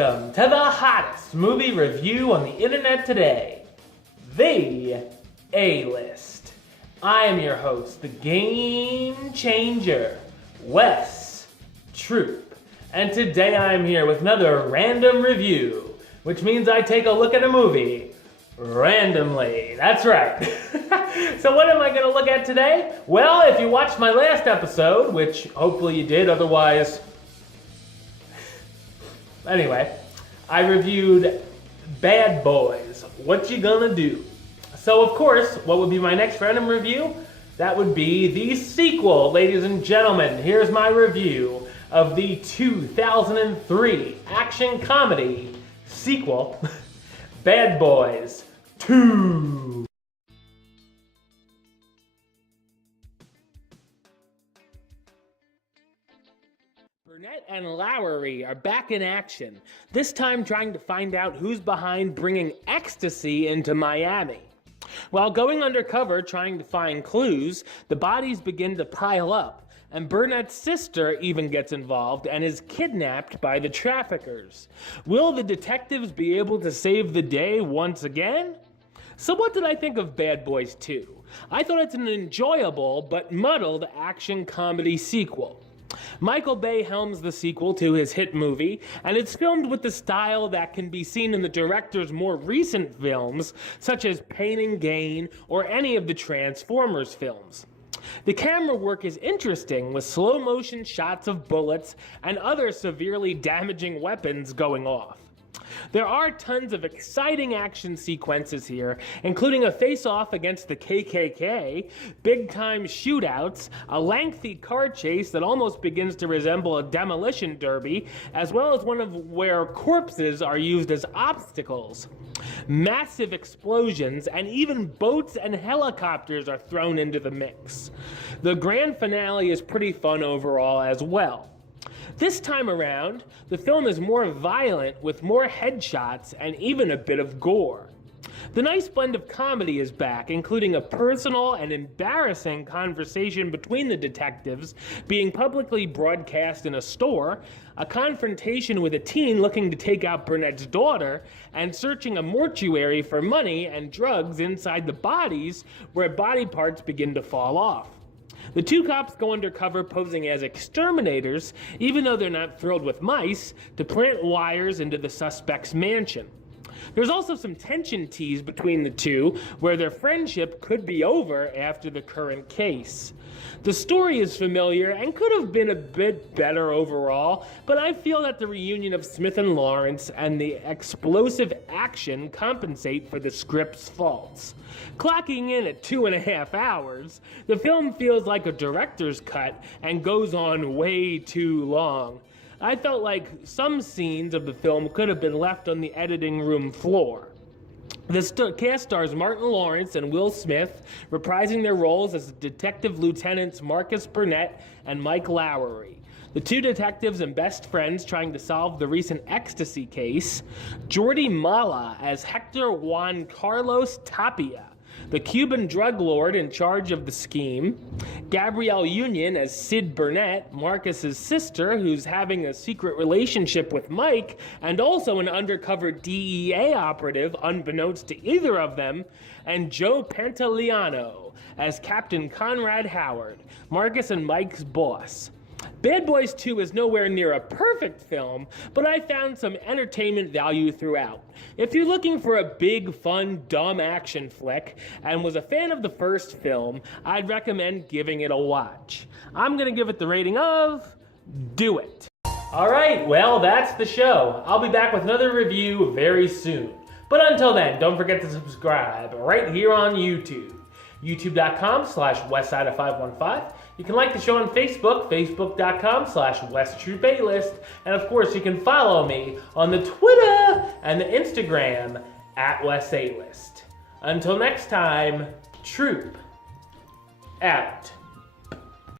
Welcome to the hottest movie review on the internet today, The A-List. I am your host, the game changer, Wes Troop. And today I am here with another random review, which means I take a look at a movie randomly. That's right. So what am I going to look at today? Well, if you watched my last episode, which hopefully you did, otherwise... Anyway, I reviewed Bad Boys, What You Gonna Do? So of course, what would be my next random review? That would be the sequel, ladies and gentlemen. Here's my review of the 2003 action comedy sequel, Bad Boys 2. Burnett and Lowry are back in action, this time trying to find out who's behind bringing ecstasy into Miami. While going undercover trying to find clues, the bodies begin to pile up, and Burnett's sister even gets involved and is kidnapped by the traffickers. Will the detectives be able to save the day once again? So what did I think of Bad Boys 2? I thought it's an enjoyable but muddled action comedy sequel. Michael Bay helms the sequel to his hit movie, and it's filmed with the style that can be seen in the director's more recent films, such as Pain and Gain or any of the Transformers films. The camera work is interesting, with slow-motion shots of bullets and other severely damaging weapons going off. There are tons of exciting action sequences here, including a face-off against the KKK, big-time shootouts, a lengthy car chase that almost begins to resemble a demolition derby, as well as one of where corpses are used as obstacles. Massive explosions, and even boats and helicopters are thrown into the mix. The grand finale is pretty fun overall as well. This time around, the film is more violent with more headshots and even a bit of gore. The nice blend of comedy is back, including a personal and embarrassing conversation between the detectives being publicly broadcast in a store, a confrontation with a teen looking to take out Burnett's daughter, and searching a mortuary for money and drugs inside the bodies where body parts begin to fall off. The two cops go undercover posing as exterminators, even though they're not thrilled with mice, to plant wires into the suspect's mansion. There's also some tension teased between the two, where their friendship could be over after the current case. The story is familiar and could have been a bit better overall, but I feel that the reunion of Smith and Lawrence and the explosive action compensate for the script's faults. Clocking in at 2.5 hours, the film feels like a director's cut and goes on way too long. I felt like some scenes of the film could have been left on the editing room floor. The cast stars Martin Lawrence and Will Smith, reprising their roles as Detective Lieutenants Marcus Burnett and Mike Lowry. The two detectives and best friends trying to solve the recent ecstasy case. Jordi Mala as Hector Juan Carlos Tapia, the Cuban drug lord in charge of the scheme. Gabrielle Union as Sid Burnett, Marcus's sister, who's having a secret relationship with Mike, and also an undercover DEA operative unbeknownst to either of them. And Joe Pantoliano as Captain Conrad Howard, Marcus and Mike's boss. Bad Boys 2 is nowhere near a perfect film, but I found some entertainment value throughout. If you're looking for a big, fun, dumb action flick and was a fan of the first film, I'd recommend giving it a watch. I'm gonna give it the rating of... do it. Alright, well that's the show. I'll be back with another review very soon. But until then, don't forget to subscribe right here on YouTube. youtube.com/westside515. You can like the show on Facebook, facebook.com/WesTroopAlist. And of course, you can follow me on the Twitter and the Instagram @WesAlist. Until next time, Troop out.